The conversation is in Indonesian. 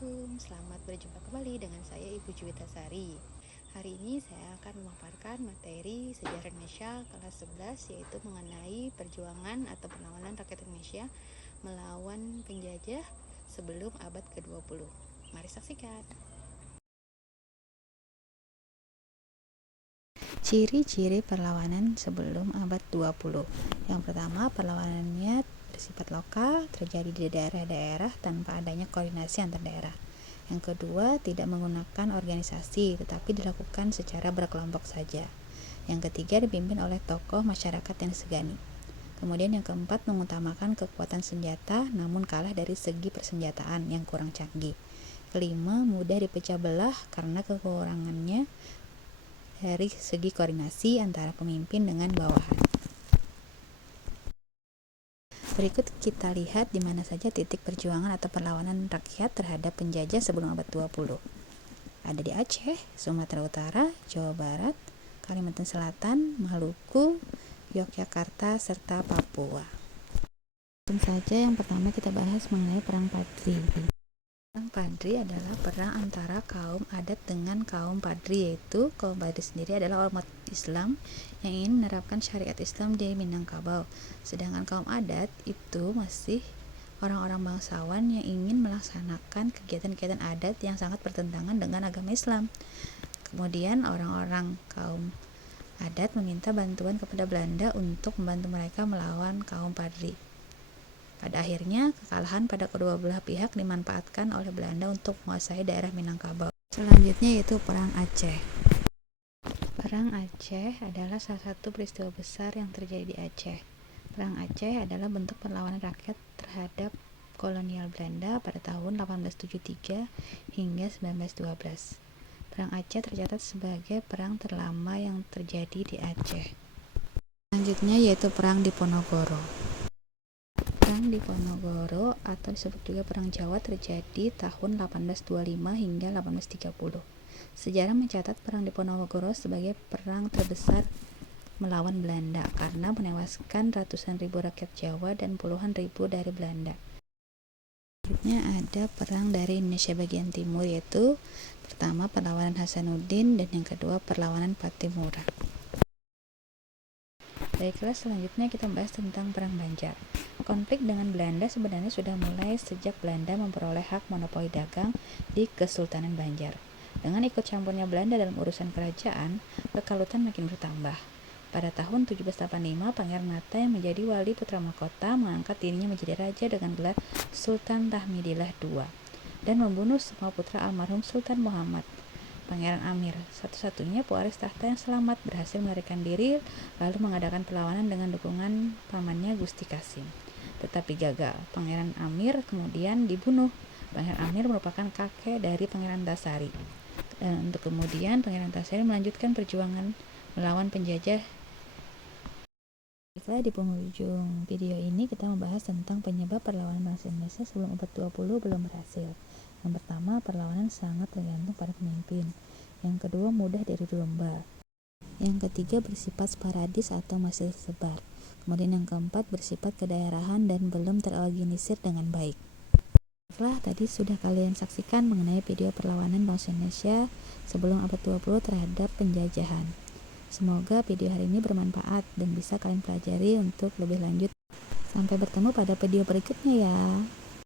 Assalamualaikum, selamat berjumpa kembali dengan saya Ibu Juwita Sari. Hari ini saya akan memaparkan materi Sejarah Indonesia kelas 11, yaitu mengenai perjuangan atau perlawanan rakyat Indonesia melawan penjajah sebelum abad ke-20. Mari saksikan. Ciri-ciri perlawanan sebelum abad 20. Yang pertama, perlawanannya bersifat lokal, terjadi di daerah-daerah tanpa adanya koordinasi antar daerah. Yang kedua, tidak menggunakan organisasi, tetapi dilakukan secara berkelompok saja. Yang ketiga, dipimpin oleh tokoh masyarakat yang disegani. Kemudian yang keempat, mengutamakan kekuatan senjata, namun kalah dari segi persenjataan yang kurang canggih. Kelima, mudah dipecah belah karena kekurangannya dari segi koordinasi antara pemimpin dengan bawahan. Berikut kita lihat di mana saja titik perjuangan atau perlawanan rakyat terhadap penjajah sebelum abad 20. Ada di Aceh, Sumatera Utara, Jawa Barat, Kalimantan Selatan, Maluku, Yogyakarta, serta Papua. Langsung saja, yang pertama kita bahas mengenai Perang Padri. Perang Padri adalah perang antara kaum adat dengan kaum Padri, yaitu kaum Padri sendiri adalah umat Islam yang ingin menerapkan syariat Islam di Minangkabau, sedangkan kaum adat itu masih orang-orang bangsawan yang ingin melaksanakan kegiatan-kegiatan adat yang sangat bertentangan dengan agama Islam. Kemudian orang-orang kaum adat meminta bantuan kepada Belanda untuk membantu mereka melawan kaum Padri. Pada akhirnya, kekalahan pada kedua belah pihak dimanfaatkan oleh Belanda untuk menguasai daerah Minangkabau. Selanjutnya yaitu Perang Aceh. Perang Aceh adalah salah satu peristiwa besar yang terjadi di Aceh. Perang Aceh adalah bentuk perlawanan rakyat terhadap kolonial Belanda pada tahun 1873 hingga 1912. Perang Aceh tercatat sebagai perang terlama yang terjadi di Aceh. Selanjutnya yaitu Perang Diponegoro. Perang Diponegoro atau disebut juga Perang Jawa terjadi tahun 1825 hingga 1830. Sejarah mencatat Perang Diponegoro sebagai perang terbesar melawan Belanda karena menewaskan ratusan ribu rakyat Jawa dan puluhan ribu dari Belanda. Selanjutnya ada perang dari Indonesia bagian timur, yaitu pertama perlawanan Hasanuddin dan yang kedua perlawanan Patimura. Baiklah, selanjutnya kita membahas tentang Perang Banjar. Konflik dengan Belanda sebenarnya sudah mulai sejak Belanda memperoleh hak monopoli dagang di Kesultanan Banjar. Dengan ikut campurnya Belanda dalam urusan kerajaan, kekalutan makin bertambah. Pada tahun 1785, Pangeran Hatta yang menjadi wali putra mahkota mengangkat dirinya menjadi raja dengan gelar Sultan Tahmidillah II dan membunuh semua putra almarhum Sultan Muhammad. Pangeran Amir, satu-satunya pewaris tahta yang selamat, berhasil melarikan diri lalu mengadakan perlawanan dengan dukungan pamannya Gusti Kasim. Tetapi gagal. Pangeran Amir kemudian dibunuh. Pangeran Amir merupakan kakek dari Pangeran Tasari. Dan untuk kemudian Pangeran Tasari melanjutkan perjuangan melawan penjajah. Setelah di penghujung video ini kita membahas tentang penyebab perlawanan bangsa Indonesia sebelum abad 20 belum berhasil. Yang pertama, perlawanan sangat tergantung pada pemimpin. Yang kedua, mudah dari domba. Yang ketiga, bersifat sporadis atau masih tersebar. Kemudian yang keempat, bersifat kedaerahan dan belum terorganisir dengan baik. Setelah tadi sudah kalian saksikan mengenai video perlawanan bangsa Indonesia sebelum abad 20 terhadap penjajahan. Semoga video hari ini bermanfaat dan bisa kalian pelajari untuk lebih lanjut. Sampai bertemu pada video berikutnya ya.